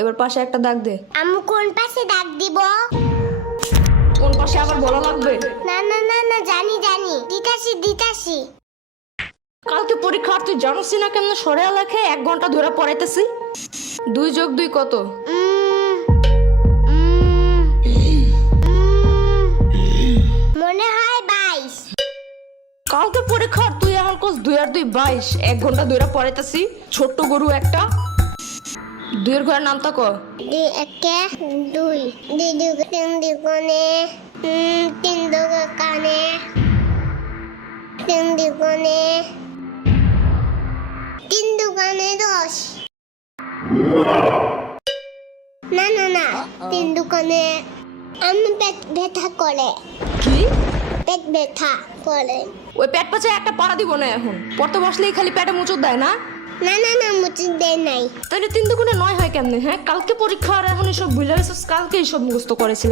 এবার পাশে একটা দাগ দে। আমি কোন পাশে দাগ দিব? কোন পাশে আবার বলা লাগবে? না না না না, জানি জানি, দিতাছি দিতাছি। কালকে পরীক্ষা, আর তুই জানিস না কেমন সরে লেখে 1 ঘন্টা ধরে পড়াইতেছি। 2 + 2 কত? মনে হয় 22। কালকে পরীক্ষা, আর তুই এখন কোস 2 আর 2 22। 1 ঘন্টা ধরে পড়াইতেছি, ছোট্ট গরু একটা। 2 এর ঘরের নামটা ক। 2 একে 2, 2 দুগুণে 3 দুগুণে 3 দুগুণে 3 দুগুণে 3 দুগুণে 10। না না না, 3 দুগুণে আমি পেট ব্যথা করে। কি? পেট ব্যথা করে। ওই পেট পাচে একটা পাড়া দিব না এখন। পড়তে বসলেই খালি পেটে মুচুর দেয় না? না না না, মুচি দেয় নাই। তাহলে 3 দুগুণে 9 হয় কেমনে? হ্যাঁ, কালকে পরীক্ষা আর এখন এসব ভুলে গেছিস। কালকে এইসব মুখস্থ করেছিলাম।